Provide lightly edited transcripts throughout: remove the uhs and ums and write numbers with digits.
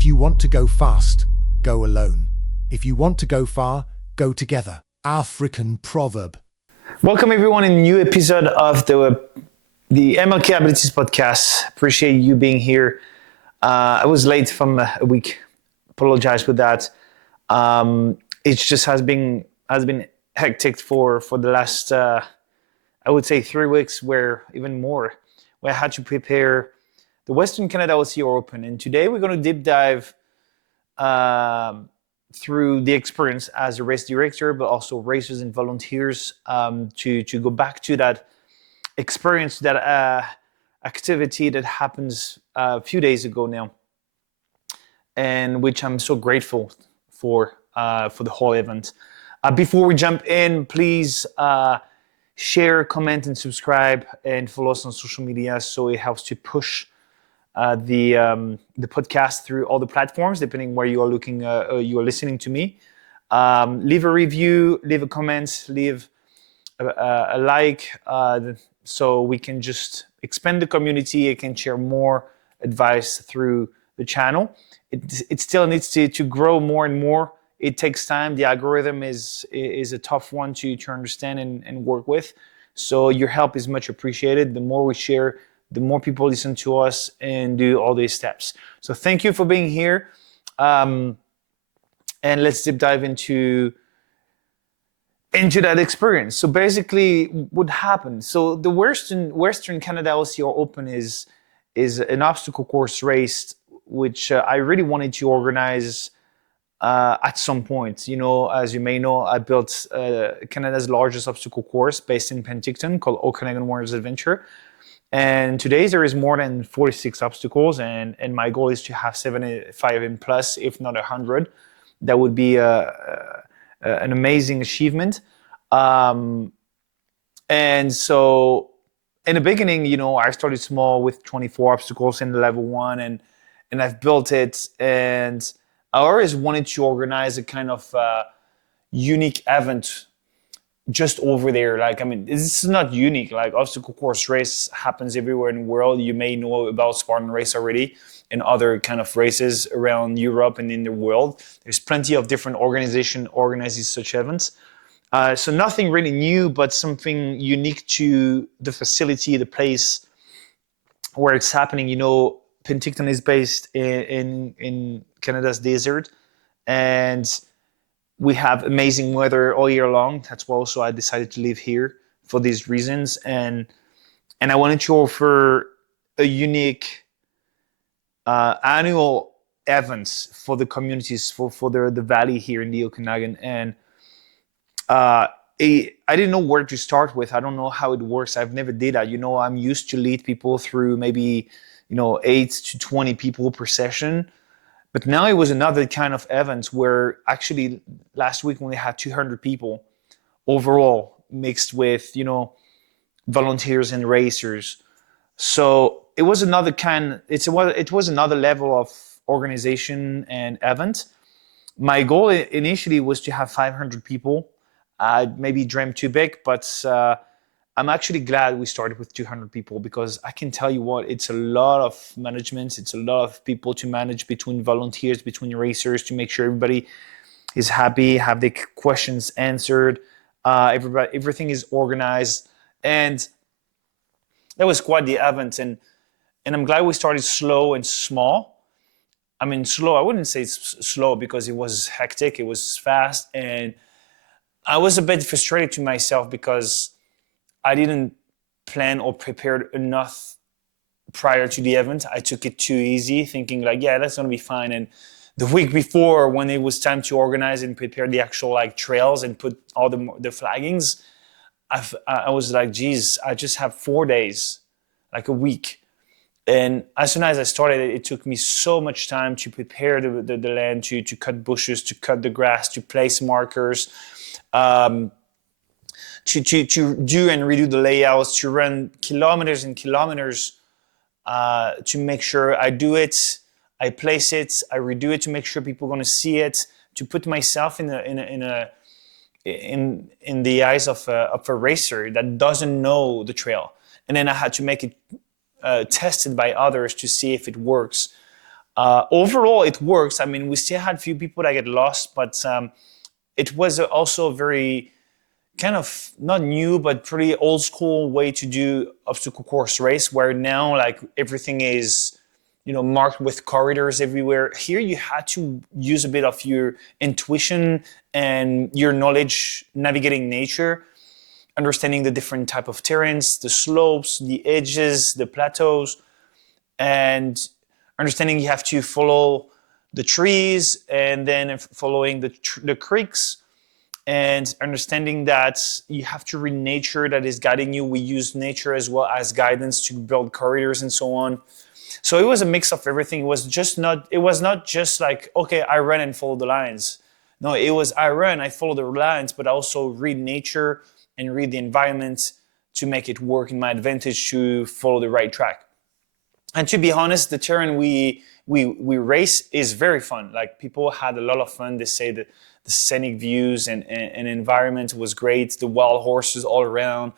If you want to go fast, go alone. If you want to go far, go together. African proverb. Welcome everyone in a new episode of the MLK Abilities podcast. Appreciate you being here. I was late from a week. Apologize for that. It just has been hectic for the last I would say 3 weeks, where even more, where I had to prepare the Western Canada OCR Open. And today we're going to deep dive through the experience as a race director, but also racers and volunteers, to go back to that experience, that activity that happens a few days ago now, and which I'm so grateful for the whole event. Before we jump in, please share, comment, and subscribe, and follow us on social media, so it helps to push the podcast through all the platforms, depending where you are looking, you are listening to me. Leave a review, leave a comment, leave a like, so we can just expand the community. It can share more advice through the channel. It still needs to grow more and more. It takes time. The algorithm is a tough one to understand and work with. So your help is much appreciated. The more we share, the more people listen to us and do all these steps. So thank you for being here. And let's deep dive into that experience. So basically what happened. So the Western Canada OCR Open is an obstacle course race, which I really wanted to organize at some point. You know, as you may know, I built Canada's largest obstacle course based in Penticton called Okanagan Warriors Adventure. And today there is more than 46 obstacles, and my goal is to have 75 and plus, if not 100. That would be an amazing achievement. And so in the beginning, you know, I started small with 24 obstacles in the level 1, and I've built it. And I always wanted to organize a kind of unique event just over there. Like, I mean, this is not unique. Like, obstacle course race happens everywhere in the world. You may know about Spartan race already and other kind of races around Europe and in the world. There's plenty of different organizations organizing such events. So nothing really new, but something unique to the facility, the place where it's happening. You know, Penticton is based in Canada's desert, and we have amazing weather all year long. That's why also I decided to live here for these reasons. And I wanted to offer a unique annual events for the communities, for the valley here in the Okanagan. And I didn't know where to start with. I don't know how it works. I've never did that. You know, I'm used to lead people through maybe, 8 to 20 people per session. But now it was another kind of event where actually last week we only had 200 people overall, mixed with, volunteers and racers. So it was another it was another level of organization and event. My goal initially was to have 500 people. I maybe dreamt too big, but I'm actually glad we started with 200 people, because I can tell you what, it's a lot of management. It's a lot of people to manage, between volunteers, between racers, to make sure everybody is happy, have their questions answered. Everything is organized. And that was quite the event. And I'm glad we started slow and small. I mean, slow, I wouldn't say it's slow, because it was hectic. It was fast. And I was a bit frustrated to myself because I didn't plan or prepare enough prior to the event. I took it too easy, thinking like, yeah, that's going to be fine. And the week before, when it was time to organize and prepare the actual trails and put all the flaggings, I was like, geez, I just have 4 days, like a week. And as soon as I started, it took me so much time to prepare the land, to cut bushes, to cut the grass, to place markers, to do and redo the layouts, to run kilometers and kilometers to make sure I do it, I place it, I redo it to make sure people are going to see it, to put myself in the eyes of a racer that doesn't know the trail. And then I had to make it tested by others to see if it works. Overall, it works. I mean, we still had few people that get lost, but it was also a very kind of not new, but pretty old school way to do obstacle course race, where now like everything is, marked with corridors everywhere. Here you had to use a bit of your intuition and your knowledge navigating nature, understanding the different type of terrains, the slopes, the edges, the plateaus, and understanding you have to follow the trees and then following the creeks, and understanding that you have to read nature that is guiding you. We use nature as well as guidance to build corridors and so on. So it was a mix of everything. It was not just like, okay, I run and follow the lines. No, it was I run, I follow the lines, but I also read nature and read the environment to make it work in my advantage to follow the right track. And to be honest, the terrain we race is very fun. Like, people had a lot of fun. They say that the scenic views and environment was great. The wild horses all around,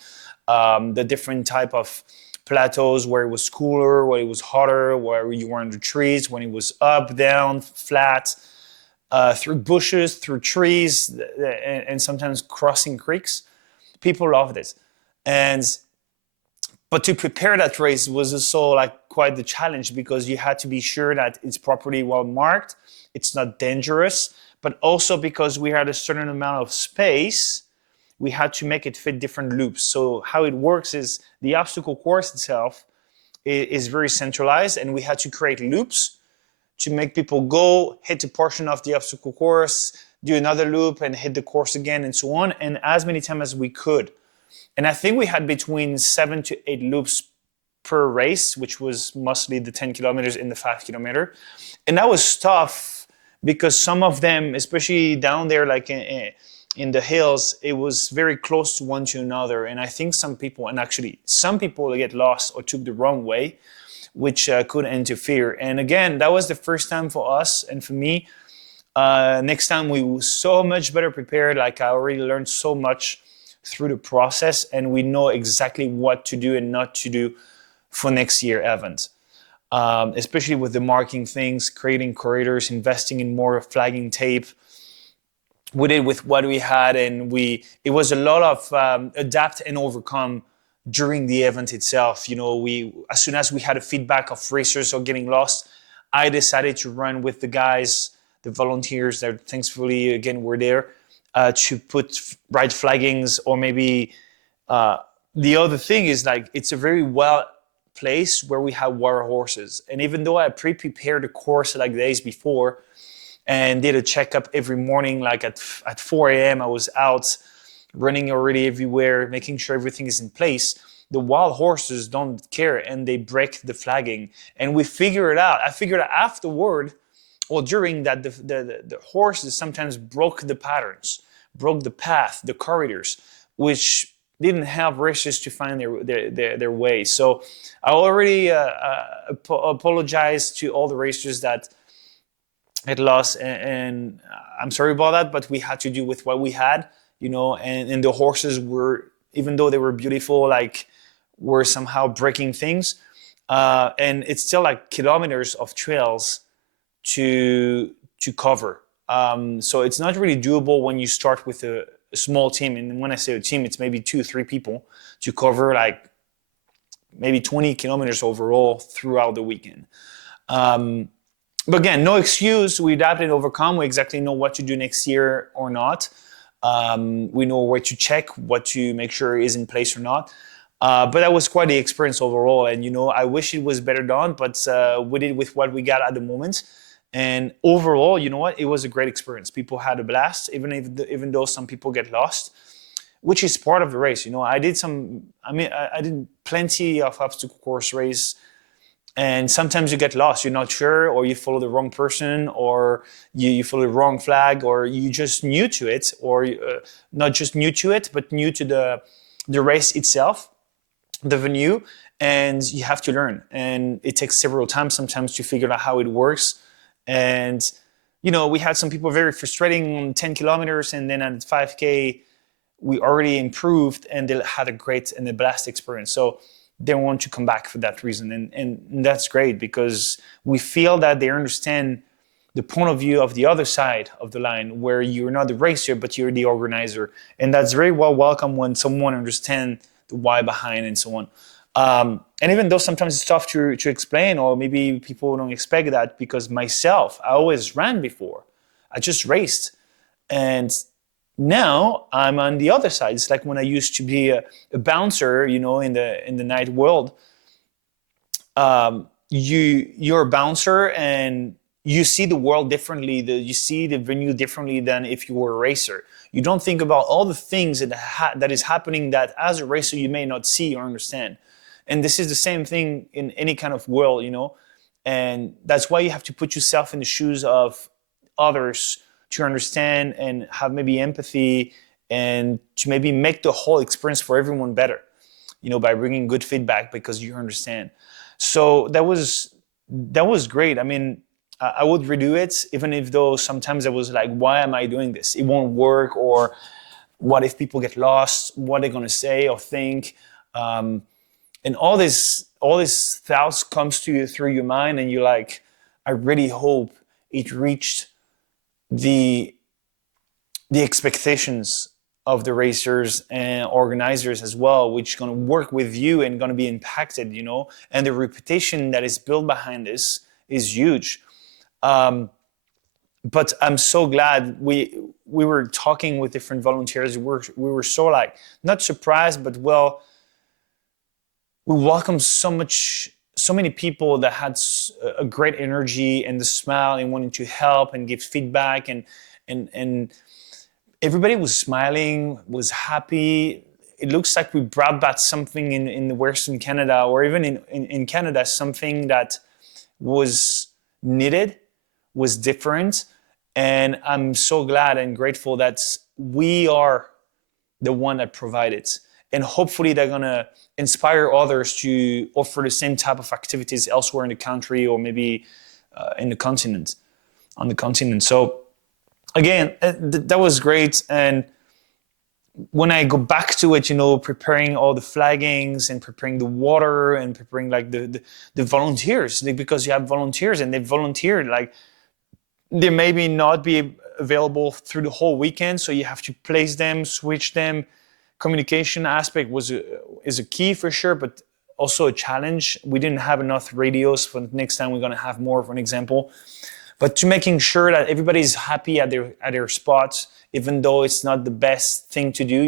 the different type of plateaus where it was cooler, where it was hotter, where you were under trees, when it was up, down, flat, through bushes, through trees, and sometimes crossing creeks. People loved it. But to prepare that race was also like quite the challenge, because you had to be sure that it's properly well marked, it's not dangerous, but also because we had a certain amount of space, we had to make it fit different loops. So how it works is the obstacle course itself is very centralized, and we had to create loops to make people go, hit a portion of the obstacle course, do another loop and hit the course again, and so on, and as many times as we could. And I think we had between 7 to 8 loops per race, which was mostly the 10 kilometers and the 5 kilometer. And that was tough because some of them, especially down there, like in the hills, it was very close to one to another. And I think some people get lost or took the wrong way, which could interfere. And again, that was the first time for us and for me. Next time we were so much better prepared. Like, I already learned so much through the process, and we know exactly what to do and not to do for next year event. Especially with the marking things, creating corridors, investing in more flagging tape. We did with what we had, and it was a lot of adapt and overcome during the event itself. As soon as we had a feedback of racers or getting lost, I decided to run with the guys, the volunteers that thankfully again were there, to put right flaggings, or maybe the other thing is, like, it's a very well place where we have water horses. And even though I prepared the course like days before and did a checkup every morning, like at 4 a.m. I was out running already everywhere, making sure everything is in place. The wild horses don't care, and they break the flagging. And we figure it out. I figured out afterward, or during that, the horses sometimes broke the patterns, broke the path, the corridors, which didn't help racers to find their way. So I already apologized to all the racers that had lost, and I'm sorry about that, but we had to do with what we had, and the horses were, even though they were beautiful, like, were somehow breaking things. And it's still like kilometers of trails to cover. So it's not really doable when you start with a small team. And when I say a team, it's maybe 2-3 people to cover like maybe 20 kilometers overall throughout the weekend. But again, no excuse. We adapt and overcome. We exactly know what to do next year or not. We know where to check, what to make sure is in place or not. But that was quite the experience overall. And, I wish it was better done, but we did with what we got at the moment. And overall, you know what? It was a great experience. People had a blast, even though some people get lost, which is part of the race. I did plenty of obstacle course race, and sometimes you get lost. You're not sure, or you follow the wrong person, or you follow the wrong flag, or you just new to it, or not just new to it, but new to the race itself, the venue, and you have to learn. And it takes several times sometimes to figure out how it works. And, we had some people very frustrating on 10 kilometers, and then at 5K, we already improved, and they had a great and a blast experience. So they want to come back for that reason. And that's great, because we feel that they understand the point of view of the other side of the line, where you're not the racer, but you're the organizer. And that's very well welcome when someone understands the why behind and so on. And even though sometimes it's tough to explain, or maybe people don't expect that, because myself, I always ran before. I just raced. And now I'm on the other side. It's like when I used to be a bouncer, in the night world. You're a bouncer, and you see the world differently. You see the venue differently than if you were a racer. You don't think about all the things that is happening that as a racer you may not see or understand. And this is the same thing in any kind of world, And that's why you have to put yourself in the shoes of others to understand and have maybe empathy, and to maybe make the whole experience for everyone better, by bringing good feedback because you understand. So that was great. I mean, I would redo it, even if though sometimes I was like, why am I doing this? It won't work, or what if people get lost? What are they going to say or think? And all this thoughts comes to you through your mind, and you're like, I really hope it reached the expectations of the racers and organizers as well, which are going to work with you and going to be impacted, and the reputation that is built behind this is huge. But I'm so glad we were talking with different volunteers. We were so like, not surprised, but we welcomed so many people that had a great energy and the smile and wanting to help and give feedback, and everybody was smiling, was happy. It looks like we brought back something in Western Canada, or even in Canada, something that was needed, was different. And I'm so glad and grateful that we are the one that provide it. And hopefully they're gonna inspire others to offer the same type of activities elsewhere in the country, or maybe on the continent. So again, that was great. And when I go back to it, preparing all the flaggings and preparing the water and preparing like the volunteers, because you have volunteers and they volunteered, like they maybe not be available through the whole weekend, so you have to place them, switch them. Communication aspect is a key for sure, but also a challenge. We didn't have enough radios. For next time, we're going to have more, for an example. But to making sure that everybody's happy at their spots, even though it's not the best thing to do,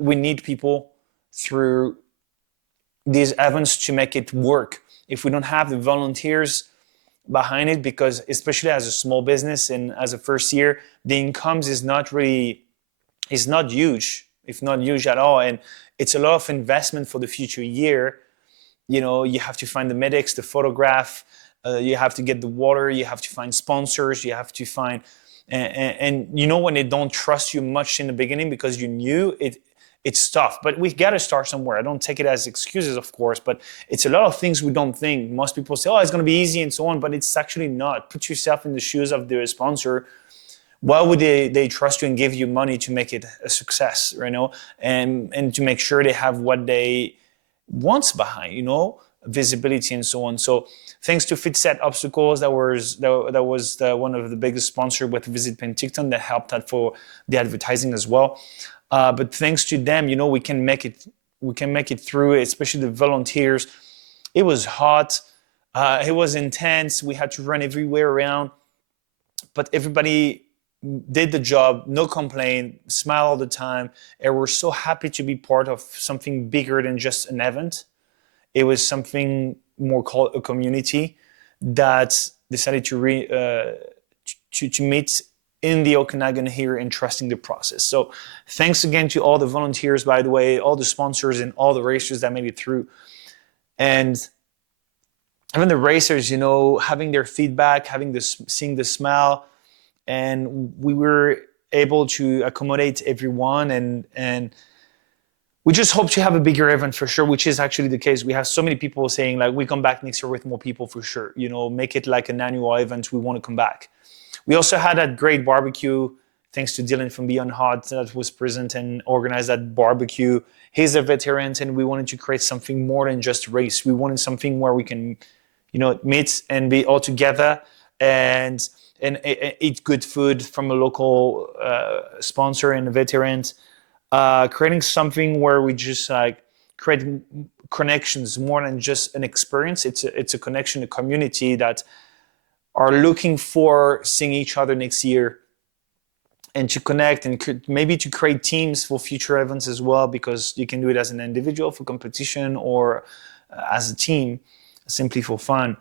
we need people through these events to make it work. If we don't have the volunteers behind it, because especially as a small business and as a first year, the incomes is not huge, if not huge at all. And it's a lot of investment for the future year. You have to find the medics, the photograph, you have to get the water, you have to find sponsors, you have to find, and when they don't trust you much in the beginning because you're new, it's tough. But we got to start somewhere. I don't take it as excuses, of course, but it's a lot of things we don't think. Most people say, oh, it's going to be easy and so on, but it's actually not. Put yourself in the shoes of the sponsor. Why would they trust you and give you money to make it a success, and to make sure they have what they want behind, visibility and so on. So thanks to FitSet Obstacles, that was one of the biggest sponsors with Visit Penticton that helped out for the advertising as well. But thanks to them, we can make it through, especially the volunteers. It was hot, it was intense. We had to run everywhere around, but everybody did the job, no complaint, smile all the time, and we're so happy to be part of something bigger than just an event. It was something more called a community that decided to meet in the Okanagan here and trusting the process. So thanks again to all the volunteers, by the way, all the sponsors and all the racers that made it through. And even the racers, having their feedback, seeing the smile, and we were able to accommodate everyone, and we just hope to have a bigger event for sure, which is actually the case. We have so many people saying like, we come back next year with more people for sure, make it like an annual event. We want to come back. We also had that great barbecue, thanks to Dylan from Beyond Hot, that was present and organized that barbecue. he's a veteran, and we wanted to create something more than just race. We wanted something where we can, meet and be all together and eat good food from a local sponsor and a veteran. Creating something where we just create connections more than just an experience. It's a connection, a community that are looking for seeing each other next year and to connect and maybe to create teams for future events as well, because you can do it as an individual for competition or as a team, simply for fun.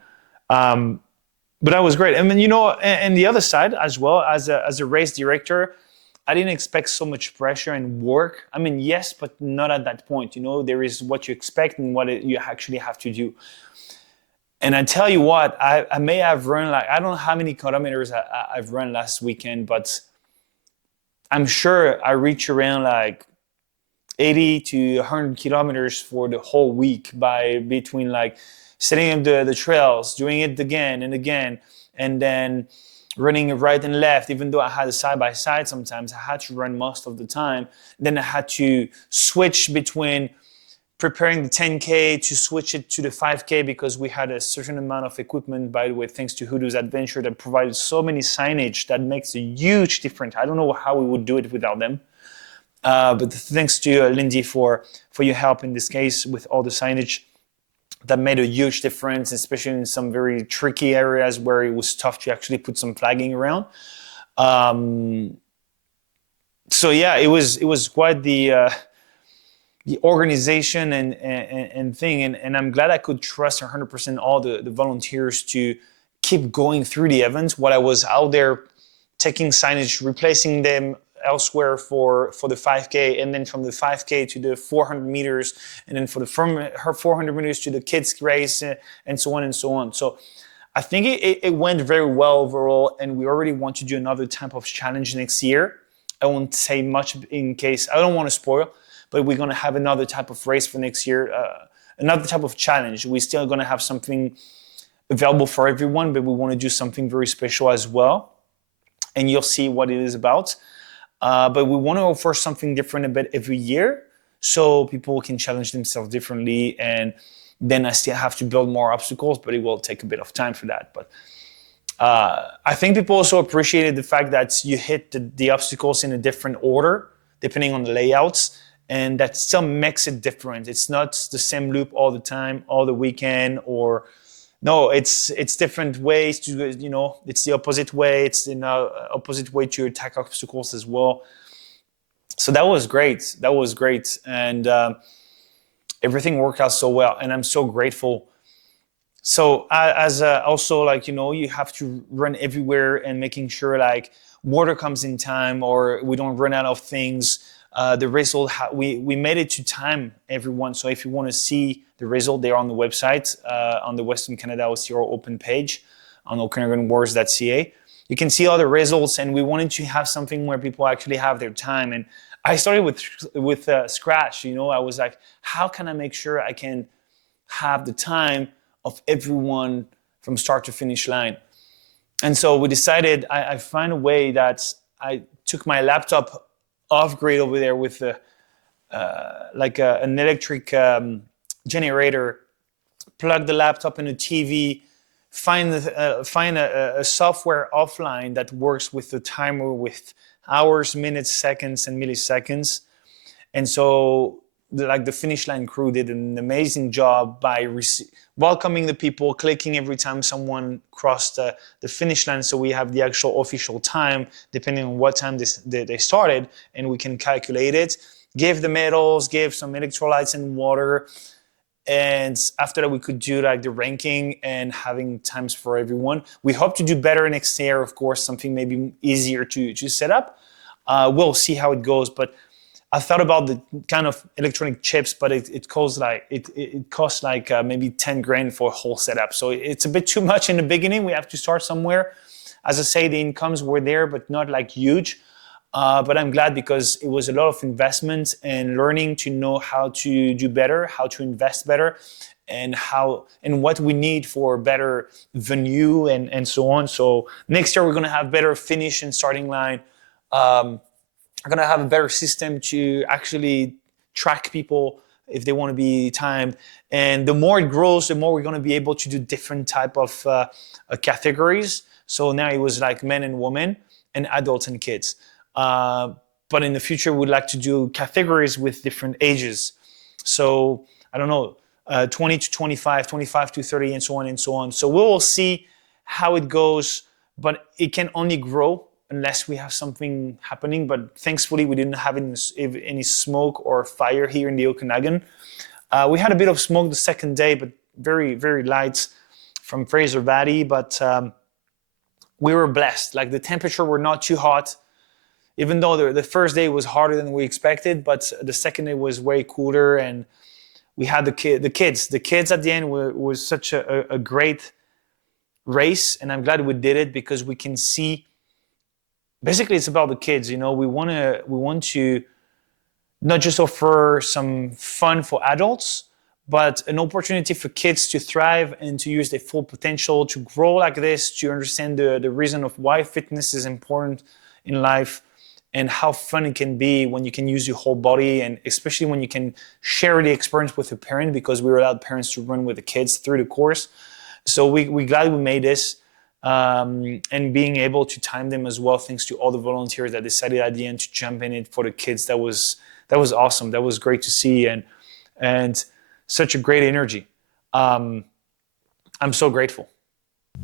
But that was great. I mean, and the other side as well, as a race director, I didn't expect so much pressure and work. I mean, yes, but not at that point. There is what you expect and what you actually have to do. And I tell you what, I may have run I don't know how many kilometers I've run last weekend, but I'm sure I reached around 80 to 100 kilometers for the whole week between setting up the trails, doing it again and again, and then running right and left. Even though I had a side-by-side sometimes, I had to run most of the time. Then I had to switch between preparing the 10K to switch it to the 5K because we had a certain amount of equipment, by the way, thanks to Hoodoo's Adventure, that provided so many signage that makes a huge difference. I don't know how we would do it without them. But thanks to Lindy for your help in this case with all the signage. That made a huge difference, especially in some very tricky areas where it was tough to actually put some flagging around. So yeah, it was quite the organization and thing, and I'm glad I could trust 100% all the volunteers to keep going through the events while I was out there taking signage, replacing them elsewhere for the 5K, and then from the 5K to the 400 meters, and then from her 400 meters to the kids race, and so on and so on. So I think it went very well overall, and we already want to do another type of challenge next year. I won't say much in case, I don't want to spoil, but we're going to have another type of race for next year, another type of challenge. We're still going to have something available for everyone, but we want to do something very special as well, and you'll see what it is about. But we want to offer something different a bit every year so people can challenge themselves differently. And then I still have to build more obstacles, but it will take a bit of time for that. But I think people also appreciated the fact that you hit the obstacles in a different order, depending on the layouts. And that still makes it different. It's not the same loop all the time, all the weekend, or... No, it's different ways to, it's the opposite way. It's the opposite way to attack obstacles as well. So that was great. And everything worked out so well. And I'm so grateful. So also, you have to run everywhere and making sure water comes in time or we don't run out of things. The result, we made it to time, everyone. So if you want to see the result, they're on the website, on the Western Canada OCR Open page on OkanaganWars.ca. You can see all the results, and we wanted to have something where people actually have their time. And I started with scratch. I was like, how can I make sure I can have the time of everyone from start to finish line? And so we decided I find a way that I took my laptop off grid over there with an electric generator, plug the laptop in a TV, find a software offline that works with the timer with hours, minutes, seconds, and milliseconds. And so the finish line crew did an amazing job by welcoming the people, clicking every time someone crossed the finish line, so we have the actual official time depending on what time they started, and we can calculate it, give the medals, give some electrolytes and water, and after that we could do the ranking and having times for everyone. We hope to do better next year, of course, something maybe easier to set up. We'll see how it goes, but I thought about the kind of electronic chips, but it costs maybe 10 grand for a whole setup. So it's a bit too much in the beginning. We have to start somewhere. As I say, the incomes were there, but not huge. But I'm glad because it was a lot of investment and learning to know how to do better, how to invest better, and what we need for a better venue and so on. So next year we're going to have better finish and starting line. We're going to have a better system to actually track people if they want to be timed. And the more it grows, the more we're going to be able to do different type of categories. So now it was like men and women and adults and kids. But in the future, we'd like to do categories with different ages. So I don't know, 20 to 25, 25 to 30, and so on and so on. So we will see how it goes, but it can only grow unless we have something happening. But thankfully, we didn't have any smoke or fire here in the Okanagan. We had a bit of smoke the second day, but very, very light from Fraser Valley. But we were blessed. Like the temperature were not too hot, even though the first day was harder than we expected. But the second day was way cooler, and we had the kids. The kids at the end was such a great race, and I'm glad we did it because we can see. Basically, it's about the kids. You know, we want to not just offer some fun for adults, but an opportunity for kids to thrive and to use their full potential, to grow like this, to understand the reason of why fitness is important in life and how fun it can be when you can use your whole body, and especially when you can share the experience with a parent, because we were allowed parents to run with the kids through the course. So we're glad we made this. And being able to time them as well, thanks to all the volunteers that decided at the end to jump in it for the kids. That was awesome. That was great to see, and such a great energy. I'm so grateful.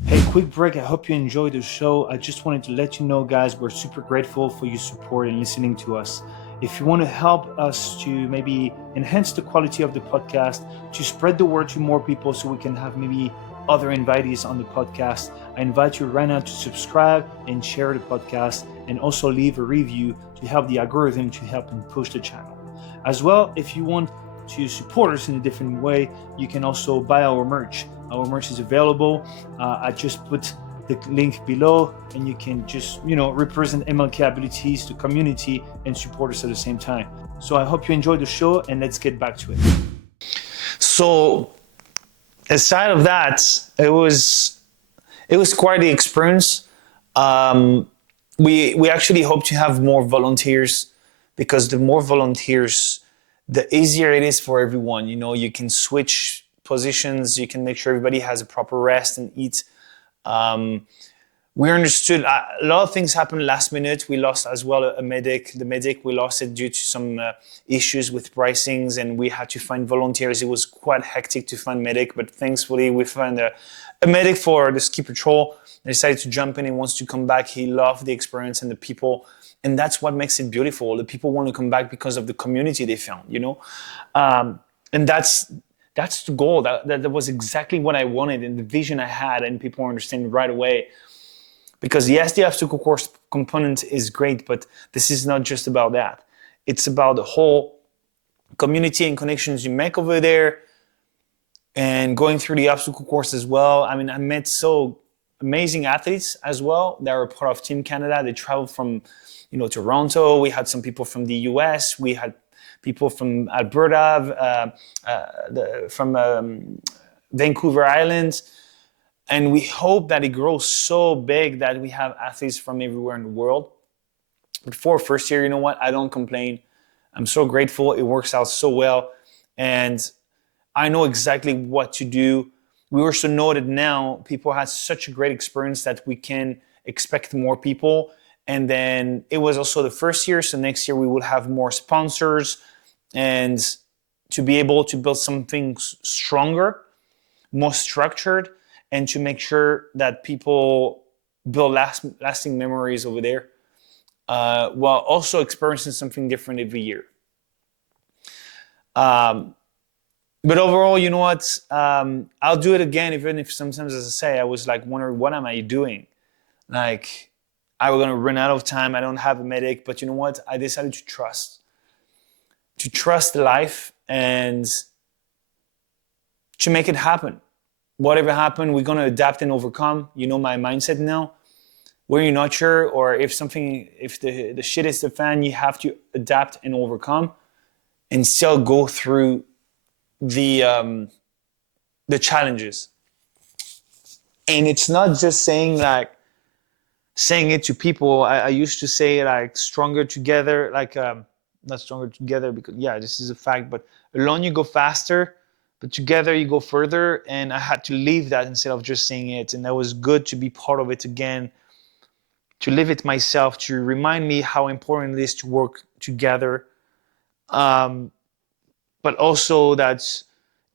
Hey, quick break. I hope you enjoyed the show. I just wanted to let you know, guys, we're super grateful for your support and listening to us. If you want to help us to maybe enhance the quality of the podcast, to spread the word to more people so we can have maybe other invitees on the podcast, I invite you right now to subscribe and share the podcast, and also leave a review to help the algorithm to help and push the channel. As well, if you want to support us in a different way, you can also buy our merch. Our merch is available. I just put the link below, and you can just, represent MLK abilities to community and support us at the same time. So I hope you enjoyed the show, and let's get back to it. So aside of that, it was quite the experience. We actually hope to have more volunteers, because the more volunteers, the easier it is for everyone. You can switch positions, you can make sure everybody has a proper rest and eat. We understood a lot of things happened last minute. We lost as well a medic. The medic, we lost it due to some issues with pricings, and we had to find volunteers. It was quite hectic to find medic, but thankfully we found a medic for the ski patrol. He decided to jump in and wants to come back. He loved the experience and the people, and that's what makes it beautiful. The people want to come back because of the community they found, and that's the goal. That was exactly what I wanted and the vision I had, and people understand right away. Because yes, the obstacle course component is great, but this is not just about that. It's about the whole community and connections you make over there, and going through the obstacle course as well. I mean, I met so amazing athletes as well that are part of Team Canada. They traveled from, Toronto. We had some people from the US. We had people from Alberta, from Vancouver Island. And we hope that it grows so big that we have athletes from everywhere in the world. But for first year, you know what? I don't complain. I'm so grateful. It works out so well. And I know exactly what to do. We also know that now people have such a great experience that we can expect more people. And then it was also the first year. So next year we will have more sponsors, and to be able to build something stronger, more structured, and to make sure that people build lasting memories over there, while also experiencing something different every year. But overall, you know what? I'll do it again, even if sometimes, as I say, I was like wondering, what am I doing? Like, I was going to run out of time. I don't have a medic, but you know what? I decided to trust life and to make it happen. Whatever happened, we're going to adapt and overcome. You know my mindset now. When you're not sure, or if the shit is the fan, you have to adapt and overcome, and still go through the challenges. And it's not just saying it to people. I used to say like stronger together, like not stronger together, because this is a fact, but alone you go faster, but together you go further. And I had to live that instead of just saying it. And that was good to be part of it again, to live it myself, to remind me how important it is to work together. But also that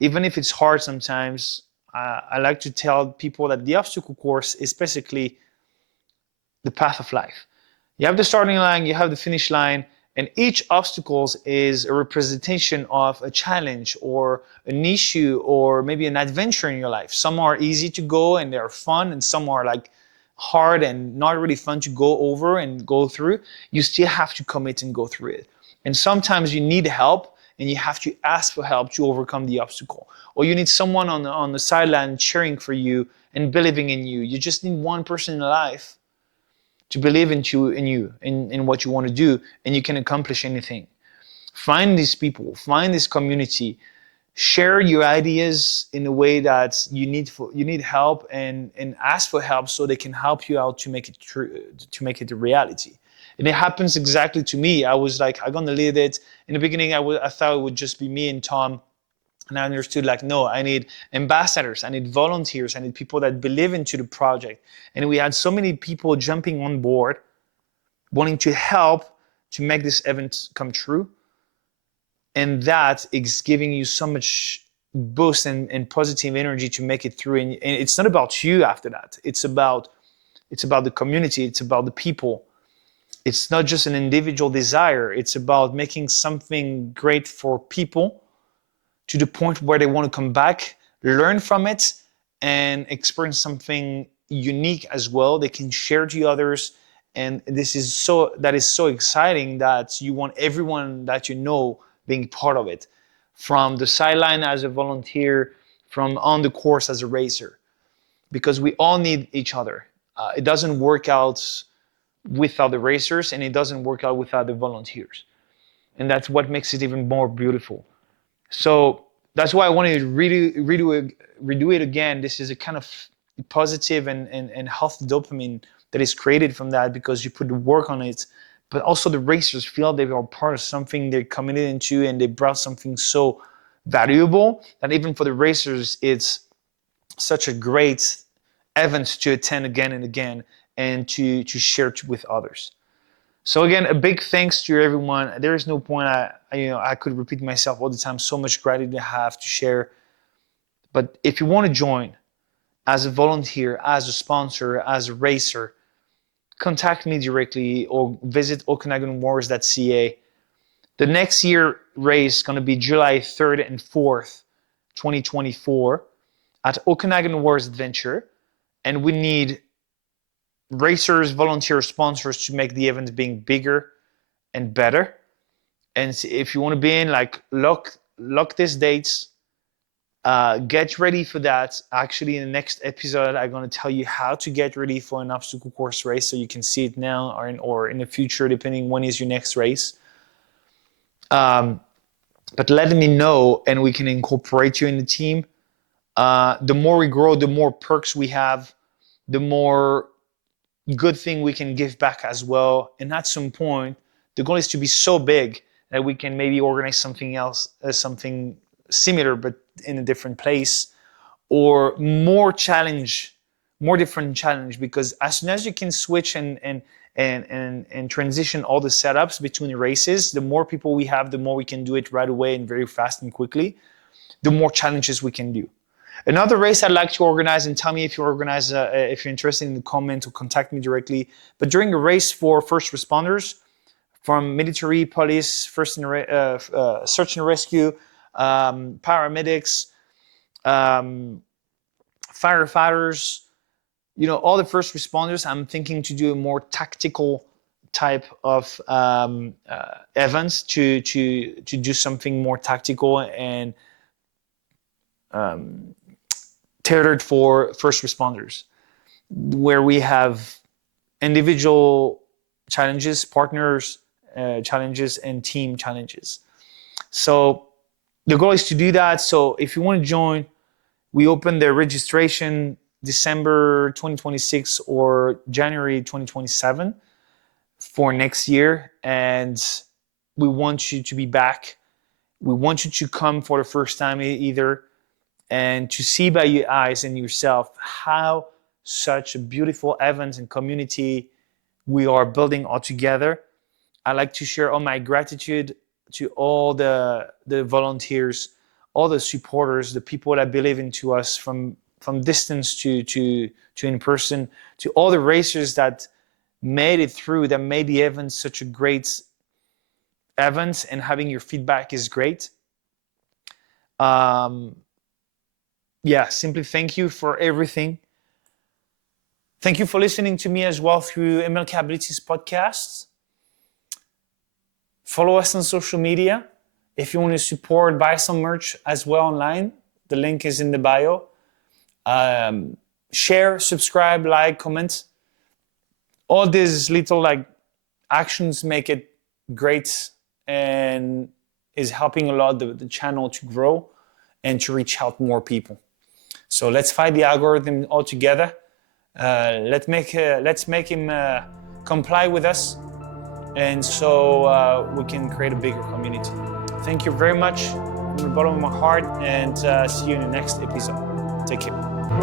even if it's hard sometimes, I like to tell people that the obstacle course is basically the path of life. You have the starting line, you have the finish line, and each obstacle is a representation of a challenge or an issue or maybe an adventure in your life. Some are easy to go and they're fun, and some are like hard and not really fun to go over and go through. You still have to commit and go through it. And sometimes you need help, and you have to ask for help to overcome the obstacle. Or you need someone on the sideline cheering for you and believing in you. You just need one person in life to believe in what you want to do, and you can accomplish anything. Find these people, find this community, share your ideas in a way that you need help, and ask for help so they can help you out to make it true, to make it a reality. And it happens exactly to me. I was like, I'm gonna lead it. In the beginning, I thought it would just be me and Tom. And I understood, like, no, I need ambassadors, I need volunteers, I need people that believe into the project. And we had so many people jumping on board, wanting to help to make this event come true. And that is giving you so much boost and positive energy to make it through. And it's not about you after that. It's about the community, it's about the people. It's not just an individual desire. It's about making something great for people, to the point where they want to come back, learn from it, and experience something unique as well. They can share to others. And that is so exciting that you want everyone that you know being part of it, from the sideline as a volunteer, from on the course as a racer, because we all need each other. It doesn't work out without the racers, and it doesn't work out without the volunteers. And that's what makes it even more beautiful. So that's why I wanted to redo it again. This is a kind of positive and healthy dopamine that is created from that, because you put the work on it, but also the racers feel they are part of something they're committed into, and they brought something so valuable that even for the racers, it's such a great event to attend again and again, and to share with others. So again, a big thanks to everyone. There is no point I could repeat myself all the time. So much gratitude I have to share. But if you want to join as a volunteer, as a sponsor, as a racer, contact me directly or visit okanaganwarriors.ca. The next year race is going to be July 3rd and 4th, 2024 at Okanagan Warriors Adventure. And we need racers, volunteers, sponsors to make the event being bigger and better. And if you want to be in, like, lock these dates, get ready for that. Actually, in the next episode, I'm going to tell you how to get ready for an obstacle course race, so you can see it now or in the future, depending when is your next race. But let me know, and we can incorporate you in the team. The more we grow, the more perks we have, the more good thing we can give back as well. And at some point, the goal is to be so big that we can maybe organize something else, something similar but in a different place, or more different challenge. Because as soon as you can switch and transition all the setups between the races, the more people we have, the more we can do it right away and very fast and quickly, the more challenges we can do. Another race I'd like to organize, and tell me if you organize, if you're interested in the comment, or contact me directly. But during a race for first responders, from military, police, search and rescue, paramedics, firefighters, all the first responders, I'm thinking to do a more tactical type of events, to do something more tactical and tailored for first responders, where we have individual challenges, partners challenges, and team challenges. So the goal is to do that. So if you want to join, we open the registration December 2026 or January 2027 for next year. And We want you to be back. We want you to come for the first time either, and to see by your eyes and yourself how such a beautiful event and community we are building all together. I like to share all my gratitude to all the volunteers, all the supporters, the people that believe into us from distance to in person, to all the racers that made it through, that made the event such a great event, and having your feedback is great. Simply thank you for everything. Thank you for listening to me as well through MLK Abilities podcasts. Follow us on social media. If you want to support, buy some merch as well online. The link is in the bio. Share, subscribe, like, comment. All these little actions make it great and is helping a lot the channel to grow and to reach out more people. So let's fight the algorithm all together. Let's make him comply with us, and so we can create a bigger community. Thank you very much from the bottom of my heart, and see you in the next episode. Take care.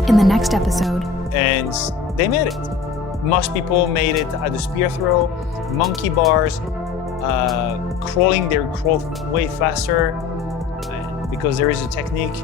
In the next episode. And they made it. Most people made it at the spear throw, monkey bars, crawling. They crawl way faster because there is a technique.